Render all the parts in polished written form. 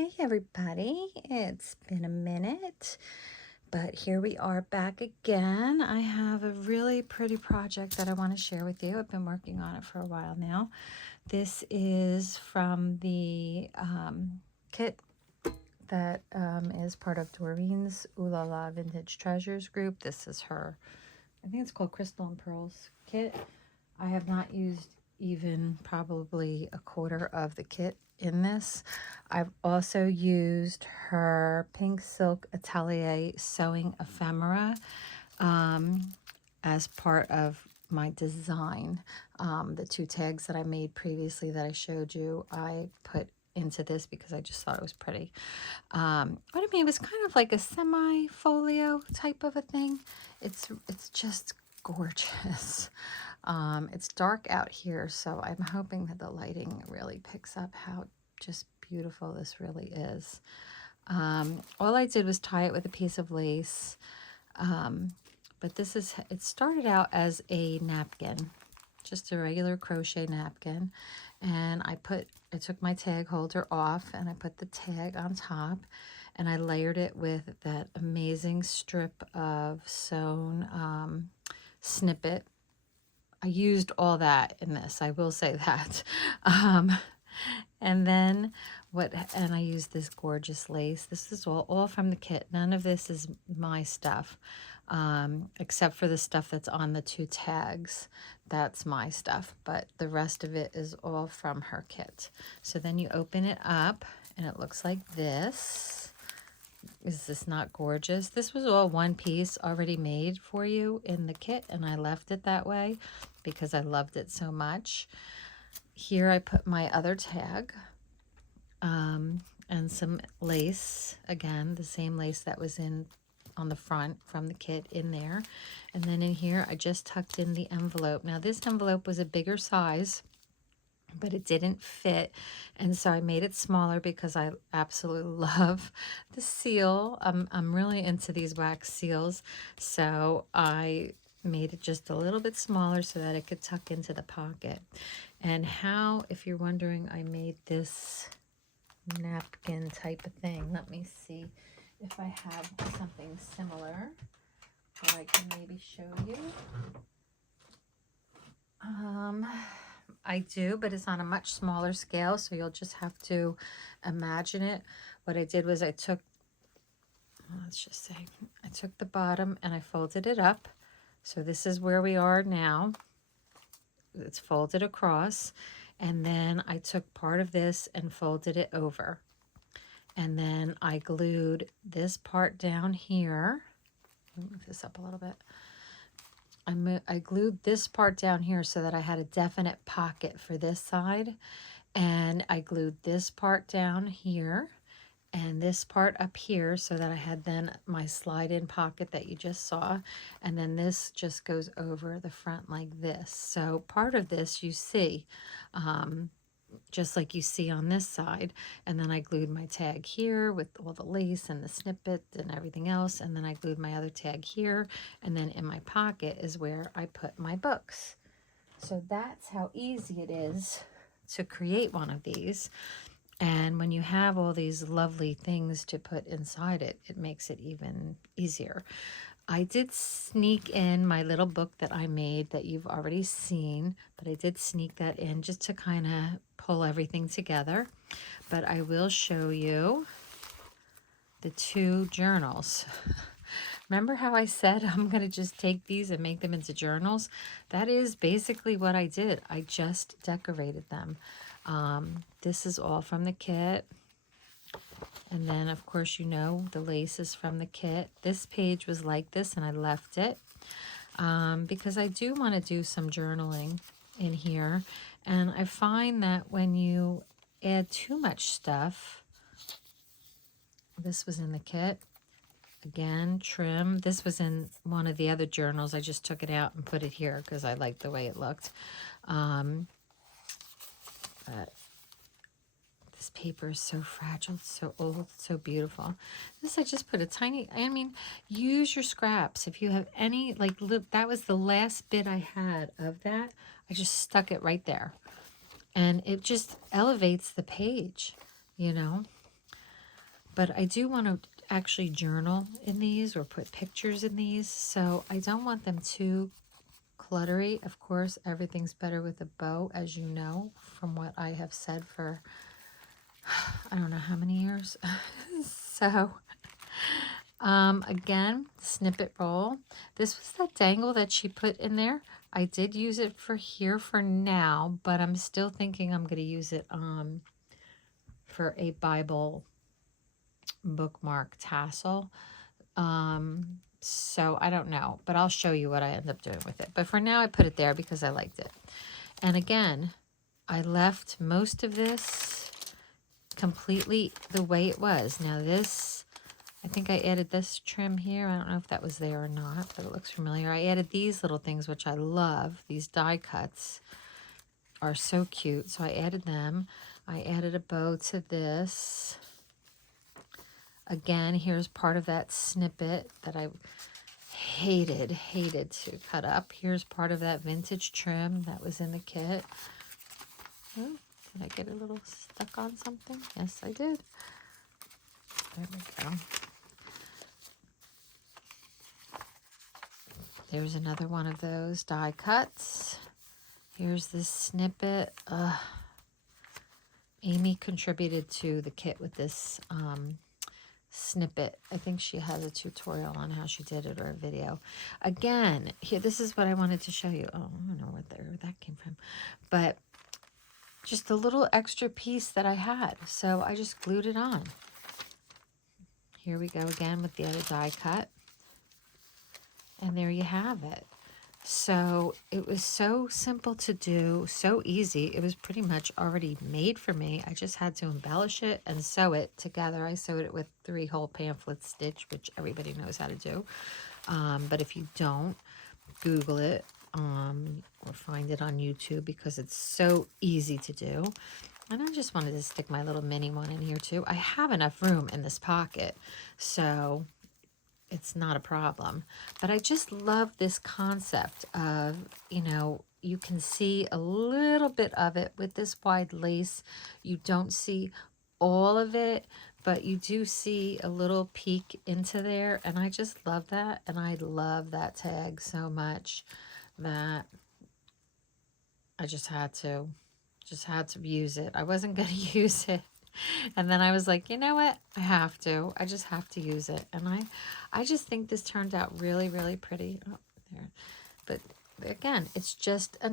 Hey everybody, it's been a minute, but here we are back again. I have a really pretty project that I want to share with you. I've been working on it for a while now. This is from the kit that is part of Doreen's Ooh La La Vintage Treasures group. This is her, I think it's called Crystal and Pearls kit. I have not used even probably a quarter of the kit in this. I've also used her Pink Silk Atelier Sewing Ephemera as part of my design. The two tags that I made previously that I showed you, I put into this because I just thought it was pretty. What I mean, it was kind of like a semi-folio type of a thing. It's just gorgeous. It's dark out here, so I'm hoping that the lighting really picks up how just beautiful this really is. All I did was tie it with a piece of lace, but it started out as a napkin, just a regular crochet napkin, and I took my tag holder off and I put the tag on top, and I layered it with that amazing strip of sewn snippet. I used all that in this, I will say that. And then and I used this gorgeous lace. This is all from the kit. None of this is my stuff, except for the stuff that's on the two tags. That's my stuff, but the rest of it is all from her kit. So then you open it up and it looks like this. Is this not gorgeous? This was all one piece already made for you in the kit, and I left it that way because I loved it so much. Here I put my other tag and some lace, again the same lace that was in on the front from the kit in there, and then in here I just tucked in the envelope. Now this envelope was a bigger size, but it didn't fit, and so I made it smaller because I absolutely love the seal. I'm really into these wax seals, so I made it just a little bit smaller so that it could tuck into the pocket. And how, if you're wondering, I made this napkin type of thing, let me see if I have something similar that I can maybe show you. I do, but it's on a much smaller scale, so you'll just have to imagine it. What I did was let's just say, I took the bottom and I folded it up. So this is where we are now. It's folded across, and then I took part of this and folded it over. And then I glued this part down here. Let me move this up a little bit. I glued this part down here so that I had a definite pocket for this side, and I glued this part down here and this part up here so that I had then my slide-in pocket that you just saw, and then this just goes over the front like this. So part of this you see, just like you see on this side, and then I glued my tag here with all the lace and the snippet and everything else, and then I glued my other tag here, and then in my pocket is where I put my books. So that's how easy it is to create one of these. And when you have all these lovely things to put inside it, it makes it even easier. I did sneak in my little book that I made that you've already seen, but I did sneak that in just to kind of pull everything together. But I will show you the two journals. Remember how I said I'm going to just take these and make them into journals? That is basically what I did. I just decorated them. This is all from the kit. And then, of course, you know, the lace is from the kit. This page was like this, and I left it because I do want to do some journaling in here. And I find that when you add too much stuff, this was in the kit. Again, trim. This was in one of the other journals. I just took it out and put it here because I liked the way it looked. But this paper is so fragile, so old, so beautiful. This I just put a tiny, use your scraps. If you have any, that was the last bit I had of that. I just stuck it right there. And it just elevates the page, you know. But I do want to actually journal in these or put pictures in these, so I don't want them too cluttery. Of course, everything's better with a bow, as you know, from what I have said for I don't know how many years. So, again, snippet roll. This was that dangle that she put in there. I did use it for here for now, but I'm still thinking I'm going to use it for a Bible bookmark tassel. So I don't know, but I'll show you what I end up doing with it. But for now, I put it there because I liked it. And again, I left most of this completely the way it was. Now this, I think I added this trim here. I don't know if that was there or not, but it looks familiar. I added these little things, which I love. These die cuts are so cute, so I added them. I added a bow to this. Again, here's part of that snippet that I hated to cut up. Here's part of that vintage trim that was in the kit. Oh, did I get a little stuck on something? Yes, I did. There we go. There's another one of those die cuts. Here's this snippet. Amy contributed to the kit with this snippet. I think she has a tutorial on how she did it or a video. Again, here, this is what I wanted to show you. Oh, I don't know where that came from. But just a little extra piece that I had. So I just glued it on. Here we go again with the other die cut. And there you have it. So it was so simple to do, so easy. It was pretty much already made for me. I just had to embellish it and sew it together. I sewed it with 3-hole pamphlet stitch, which everybody knows how to do. But if you don't, Google it or find it on YouTube because it's so easy to do. And I just wanted to stick my little mini one in here too. I have enough room in this pocket, so it's not a problem. But I just love this concept of, you know, you can see a little bit of it with this wide lace. You don't see all of it, but you do see a little peek into there. And I just love that. And I love that tag so much that I just had to use it. I wasn't going to use it. And then I was like, you know what? I just have to use it. And I just think this turned out really, really pretty. Oh, there. But again, it's just a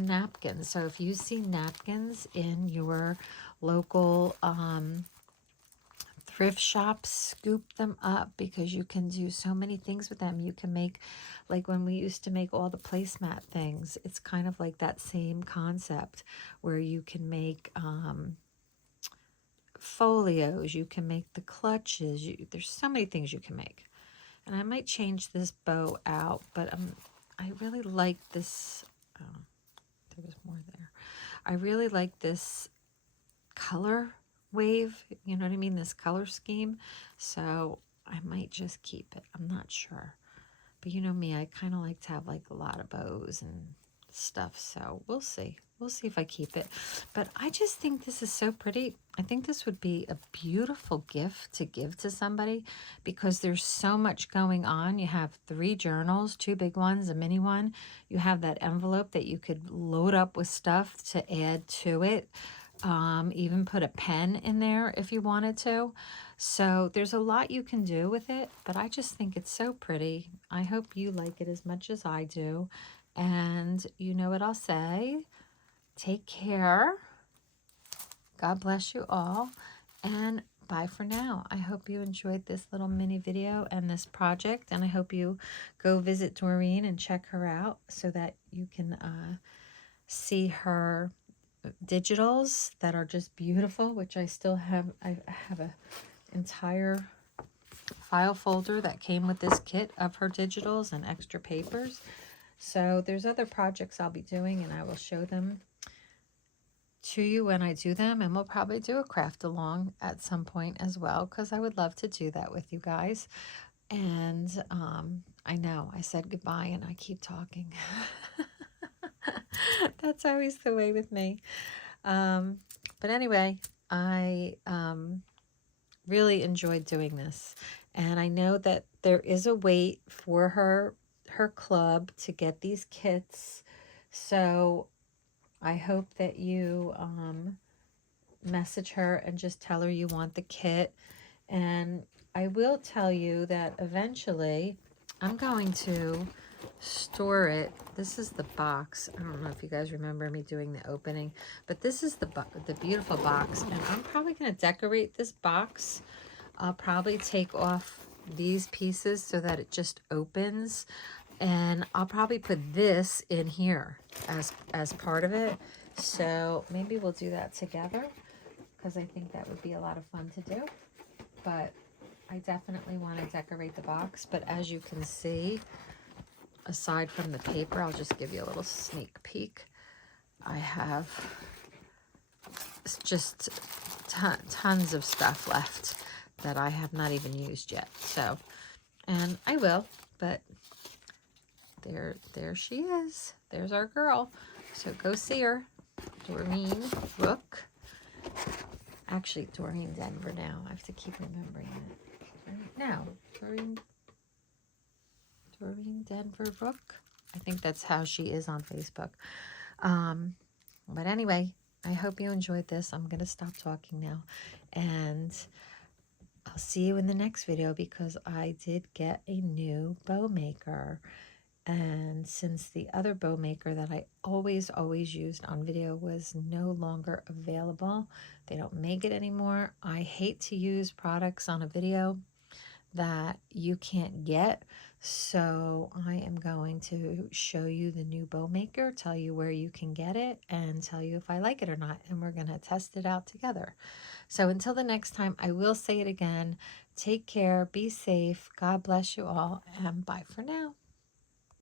napkin. So if you see napkins in your local thrift shops, scoop them up because you can do so many things with them. You can make, like when we used to make all the placemat things, it's kind of like that same concept where you can make folios, you can make the clutches, there's so many things you can make. And I might change this bow out, but I really like this. Oh, there was more there. I really like this color wave, you know what I mean, this color scheme, so I might just keep it. I'm not sure, but you know me, I kind of like to have like a lot of bows and stuff, so we'll see if I keep it. But I just think this is so pretty. I think this would be a beautiful gift to give to somebody because there's so much going on. You have 3 journals, 2 big ones, a mini one. You have that envelope that you could load up with stuff to add to it. Even put a pen in there if you wanted to. So there's a lot you can do with it, but I just think it's so pretty. I hope you like it as much as I do. And you know what I'll say? Take care. God bless you all. And bye for now. I hope you enjoyed this little mini video and this project. And I hope you go visit Doreen and check her out so that you can see her digitals that are just beautiful, which I still have. I have an entire file folder that came with this kit of her digitals and extra papers. So there's other projects I'll be doing and I will show them to you when I do them, and we'll probably do a craft along at some point as well because I would love to do that with you guys. And I know I said goodbye and I keep talking. That's always the way with me. But anyway, I really enjoyed doing this. And I know that there is a wait for her club to get these kits. So I hope that you message her and just tell her you want the kit. And I will tell you that eventually I'm going to store it. This is the box. I don't know if you guys remember me doing the opening, but this is the beautiful box, and I'm probably going to decorate this box. I'll probably take off these pieces so that it just opens, and I'll probably put this in here as part of it. So maybe we'll do that together, because I think that would be a lot of fun to do. But I definitely want to decorate the box. But as you can see, aside from the paper, I'll just give you a little sneak peek. I have just tons of stuff left that I have not even used yet. So, and I will, but there she is. There's our girl. So go see her. Doreen Rook. Actually, Doreen Denver now. I have to keep remembering it. Now, Doreen Denver Rook. I think that's how she is on Facebook. But anyway, I hope you enjoyed this. I'm going to stop talking now. And I'll see you in the next video, because I did get a new bow maker. And since the other bow maker that I always used on video was no longer available, they don't make it anymore. I hate to use products on a video that you can't get. So I am going to show you the new bow maker, tell you where you can get it, and tell you if I like it or not. And we're going to test it out together. So until the next time, I will say it again. Take care, be safe, God bless you all, and bye for now.